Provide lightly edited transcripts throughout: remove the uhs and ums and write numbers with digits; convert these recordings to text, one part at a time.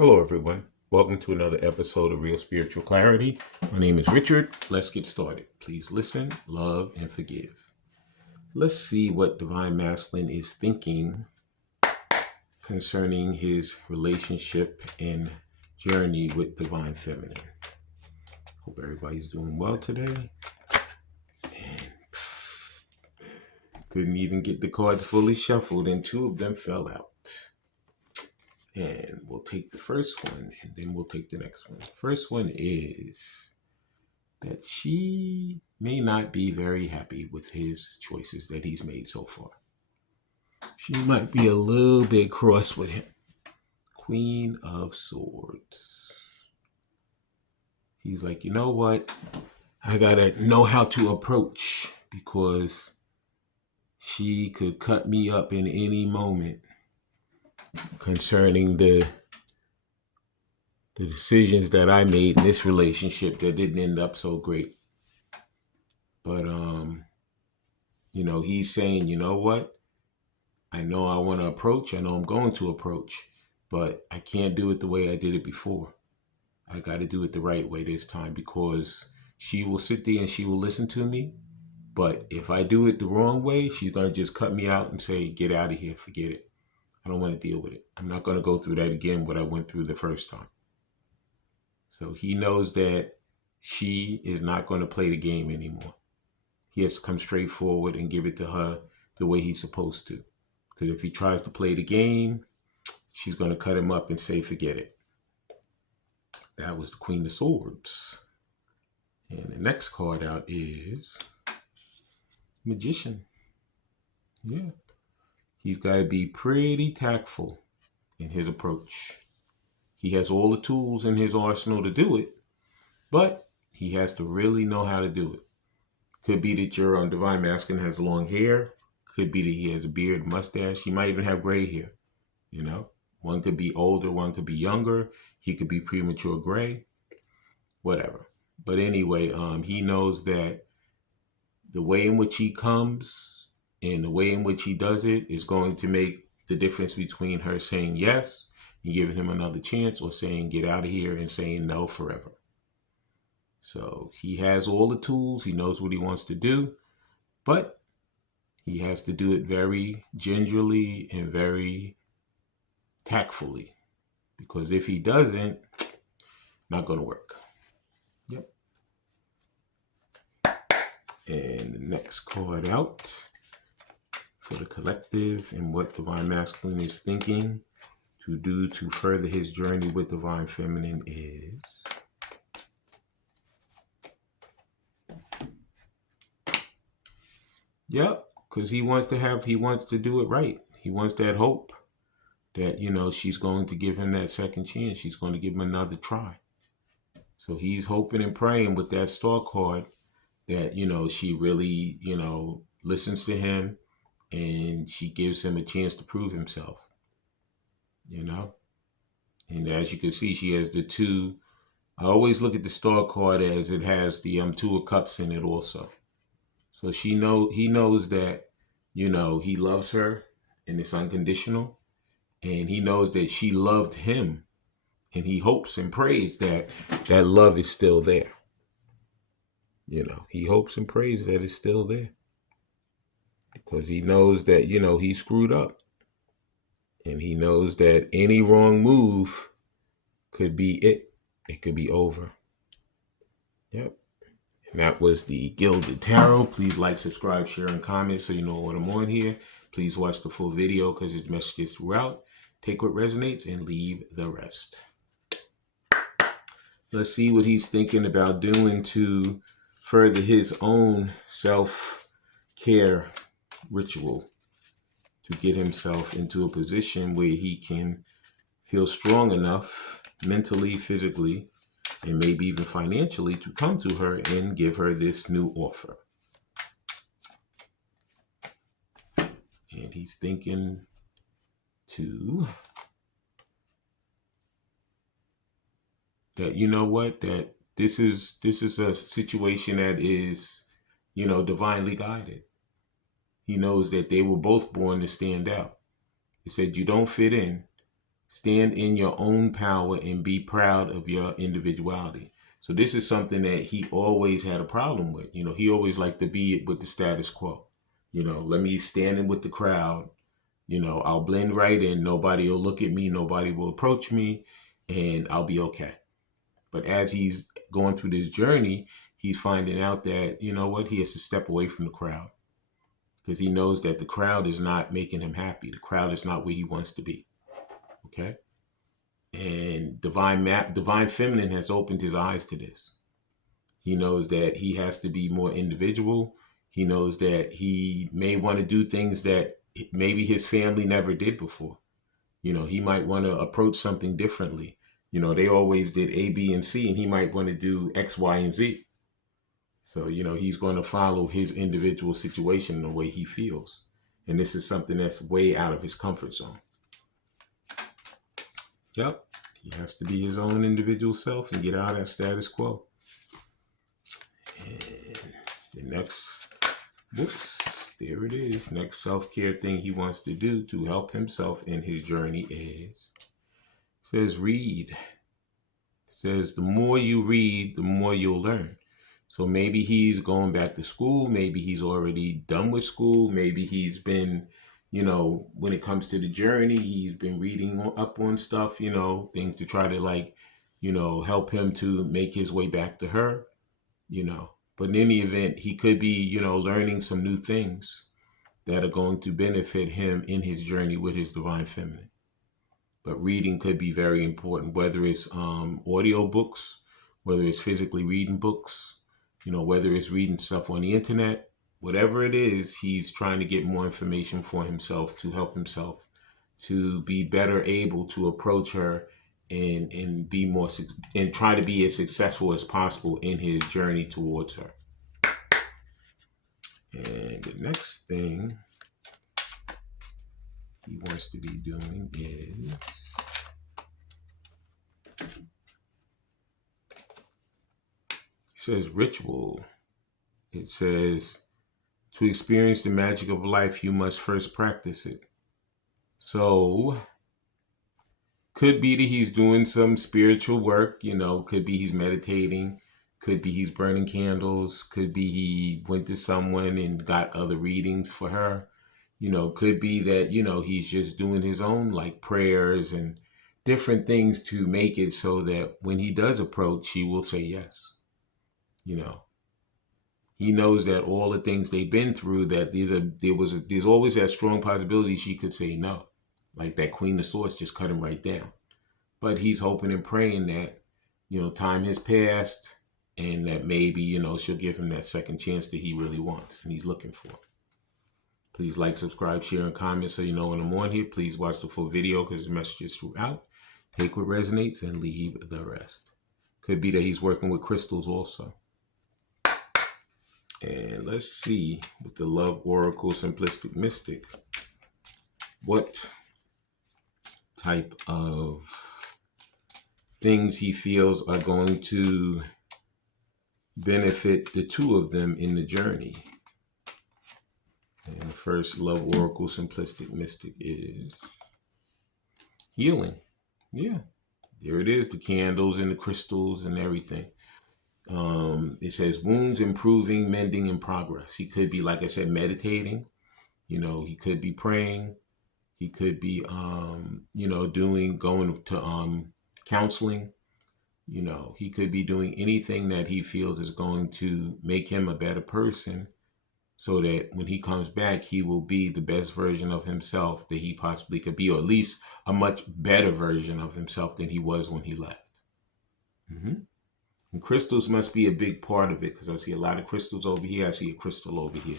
Hello, everyone. Welcome to another episode of Real Spiritual Clarity. My name is Richard. Let's get started. Please listen, love, and forgive. Let's see what Divine Masculine is thinking concerning his relationship and journey with Divine Feminine. Hope everybody's doing well today. And couldn't even get the cards fully shuffled, and two of them fell out. And we'll take the first one, and then we'll take the next one. The first one is that she may not be very happy with his choices that he's made so far. She might be a little bit cross with him. Queen of Swords. He's like, you know what? I gotta know how to approach because she could cut me up in any moment concerning the decisions that I made in this relationship that didn't end up so great. But, he's saying, you know what? I know I want to approach. I know I'm going to approach, but I can't do it the way I did it before. I got to do it the right way this time because she will sit there and she will listen to me. But if I do it the wrong way, she's going to just cut me out and say, get out of here. Forget it. I don't want to deal with it. I'm not going to go through that again, what I went through the first time. So he knows that she is not going to play the game anymore. He has to come straight forward and give it to her the way he's supposed to. Because if he tries to play the game, she's going to cut him up and say, forget it. That was the Queen of Swords. And the next card out is Magician. Yeah. He's got to be pretty tactful in his approach. He has all the tools in his arsenal to do it, but he has to really know how to do it. Could be that your Divine Masculine has long hair. Could be that he has a beard, mustache. He might even have gray hair. One could be older, one could be younger. He could be premature gray, whatever. But anyway, he knows that the way in which he comes and the way in which he does it is going to make the difference between her saying yes and giving him another chance or saying get out of here and saying no forever. So he has all the tools. He knows what he wants to do, but he has to do it very gingerly and very tactfully, because if he doesn't, not going to work. Yep. And the next card out for the collective and what Divine Masculine is thinking to do to further his journey with Divine Feminine is yep, because he wants to do it right. He wants that hope that, she's going to give him that second chance. She's going to give him another try. So he's hoping and praying with that Star card that, she really, listens to him and she gives him a chance to prove himself, And as you can see, she has the two. I always look at the Star card as it has the Two of Cups in it also. So he knows that, he loves her and it's unconditional. And he knows that she loved him. And he hopes and prays that that love is still there. He hopes and prays that it's still there. Because he knows that, he screwed up. And he knows that any wrong move could be it. It could be over. Yep. And that was the Gilded Tarot. Please like, subscribe, share, and comment so you know when I'm on here. Please watch the full video because there's messages throughout. Take what resonates and leave the rest. Let's see what he's thinking about doing to further his own self-care ritual to get himself into a position where he can feel strong enough mentally, physically, and maybe even financially to come to her and give her this new offer. And he's thinking to that, that this is a situation that is, divinely guided. He knows that they were both born to stand out. He said, you don't fit in, Stand in your own power and be proud of your individuality. So this is something that he always had a problem with. You know, he always liked to be with the status quo. You know, let me stand in with the crowd. You know, I'll blend right in. Nobody will look at me. Nobody will approach me, and I'll be okay. But as he's going through this journey, he's finding out that, you know what, he has to step away from the crowd because he knows that the crowd is not making him happy. The crowd is not where he wants to be. Okay. And divine feminine has opened his eyes to this. He knows that he has to be more individual. He knows that he may want to do things that maybe his family never did before. You know, he might want to approach something differently. You know, they always did A, B, and C, and he might want to do X, Y, and Z. So, you know, he's going to follow his individual situation the way he feels. And this is something that's way out of his comfort zone. Yep. He has to be his own individual self and get out of that status quo. And the next, whoops, there it is. Next self-care thing he wants to do to help himself in his journey is, says read. It says the more you read, the more you'll learn. So maybe he's going back to school. Maybe he's already done with school. Maybe he's been, you know, when it comes to the journey, he's been reading up on stuff, you know, things to try to like, you know, help him to make his way back to her, you know. But in any event, he could be, you know, learning some new things that are going to benefit him in his journey with his divine feminine. But reading could be very important, whether it's audio books, whether it's physically reading books, you know, whether it's reading stuff on the internet, whatever it is, he's trying to get more information for himself to help himself to be better able to approach her and be more and try to be as successful as possible in his journey towards her. And the next thing he wants to be doing is, it says ritual. It says to experience the magic of life, you must first practice it. So could be that he's doing some spiritual work, you know, could be he's meditating, could be he's burning candles, could be he went to someone and got other readings for her, you know, could be that, you know, he's just doing his own like prayers and different things to make it so that when he does approach, she will say yes. You know, he knows that all the things they've been through, that there's always that strong possibility she could say no. Like that Queen of Swords just cut him right down. But he's hoping and praying that, you know, time has passed and that maybe, you know, she'll give him that second chance that he really wants and he's looking for. Please like, subscribe, share, and comment so you know when I'm on here. Please watch the full video because the message is throughout. Take what resonates and leave the rest. Could be that he's working with crystals also. And let's see with the Love Oracle Simplistic Mystic, what type of things he feels are going to benefit the two of them in the journey. And the first Love Oracle Simplistic Mystic is healing. Yeah, there it is, the candles and the crystals and everything. It says wounds improving, mending, and progress. He could be, like I said, meditating. You know, he could be praying. He could be, you know, going to counseling. You know, he could be doing anything that he feels is going to make him a better person so that when he comes back, he will be the best version of himself that he possibly could be, or at least a much better version of himself than he was when he left. And crystals must be a big part of it because I see a lot of crystals over here. I see a crystal over here.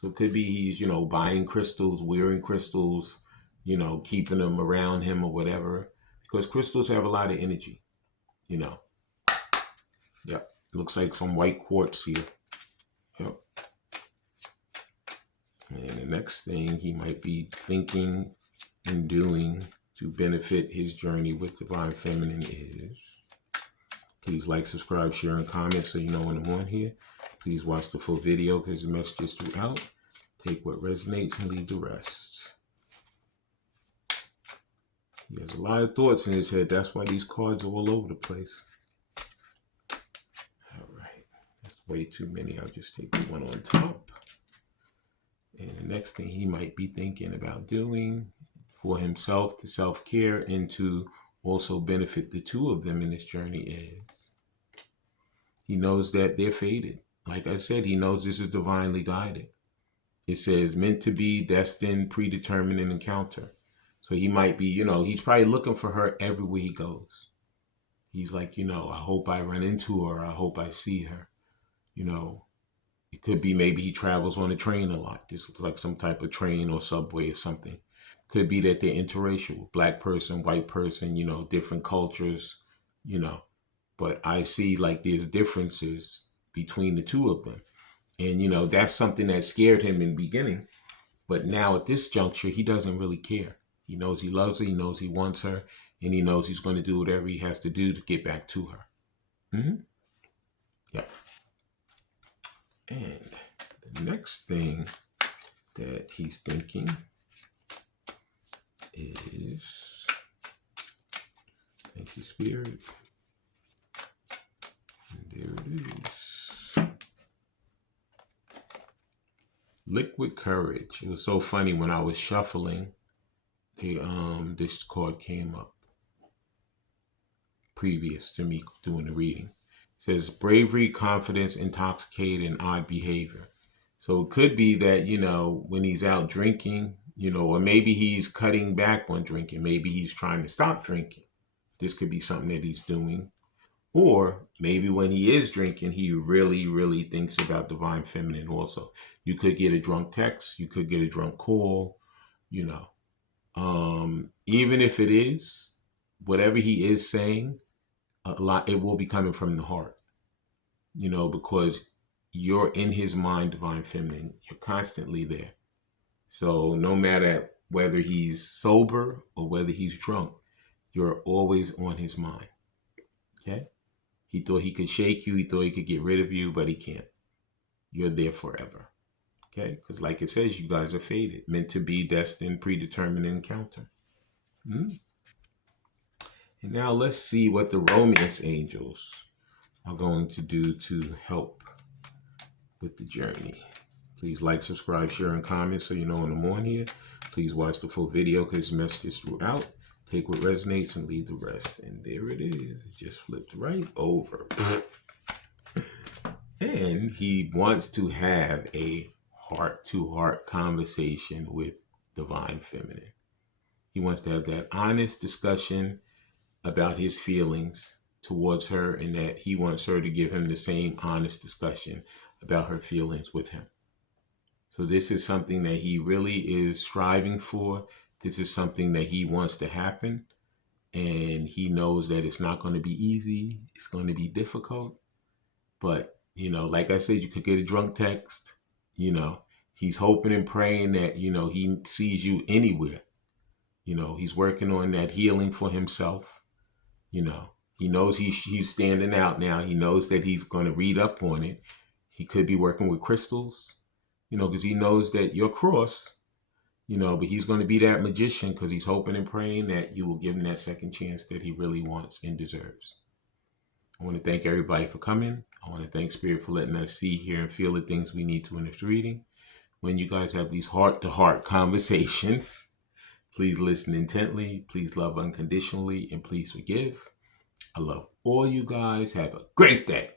So it could be he's, you know, buying crystals, wearing crystals, you know, keeping them around him or whatever, because crystals have a lot of energy, you know. Yep. Looks like some white quartz here. Yep. And the next thing he might be thinking and doing to benefit his journey with Divine Feminine is, please like, subscribe, share, and comment so you know when I'm on here. Please watch the full video because the message is throughout. Take what resonates and leave the rest. He has a lot of thoughts in his head. That's why these cards are all over the place. All right. That's way too many. I'll just take the one on top. And the next thing he might be thinking about doing for himself to self-care and to also benefit the two of them in this journey is he knows that they're fated. Like I said, he knows this is divinely guided. It says meant to be, destined, predetermined, and encounter. So he might be, he's probably looking for her everywhere he goes. He's like, I hope I run into her. I hope I see her. It could be maybe he travels on a train a lot. This looks like some type of train or subway or something. Could be that they're interracial, black person, white person, different cultures, But I see like there's differences between the two of them. And, that's something that scared him in the beginning. But now at this juncture, he doesn't really care. He knows he loves her. He knows he wants her. And he knows he's going to do whatever he has to do to get back to her. Mm-hmm. Yeah. And the next thing that he's thinking is, thank you, Spirit. And there it is. Liquid Courage. It was so funny when I was shuffling. This card came up previous to me doing the reading. It says bravery, confidence, intoxicated, and odd behavior. So it could be that, when he's out drinking, or maybe he's cutting back on drinking. Maybe he's trying to stop drinking. This could be something that he's doing. Or maybe when he is drinking, he really, really thinks about divine feminine also. You could get a drunk text. You could get a drunk call, Even if it is, whatever he is saying, a lot, it will be coming from the heart, because you're in his mind, divine feminine. You're constantly there. So no matter whether he's sober or whether he's drunk, you're always on his mind. Okay? He thought he could shake you. He thought he could get rid of you, but he can't. You're there forever. Okay? Because like it says, you guys are fated, meant to be, destined, predetermined encounter. Mm-hmm. And now let's see what the romance angels are going to do to help with the journey. Please like, subscribe, share, and comment so you know when I'm on here. Please watch the full video because this message is throughout. Take what resonates and leave the rest. And there it is. It just flipped right over. And he wants to have a heart-to-heart conversation with divine feminine. He wants to have that honest discussion about his feelings towards her, and that he wants her to give him the same honest discussion about her feelings with him. So this is something that he really is striving for. This is something that he wants to happen. And he knows that it's not going to be easy. It's going to be difficult. But, like I said, you could get a drunk text. He's hoping and praying that, he sees you anywhere. He's working on that healing for himself. He knows he's standing out now. He knows that he's going to read up on it. He could be working with crystals, because he knows that you're cross, but he's going to be that magician because he's hoping and praying that you will give him that second chance that he really wants and deserves. I want to thank everybody for coming. I want to thank Spirit for letting us see, hear, and feel the things we need to in this reading. When you guys have these heart-to-heart conversations, please listen intently, please love unconditionally, and please forgive. I love all you guys. Have a great day.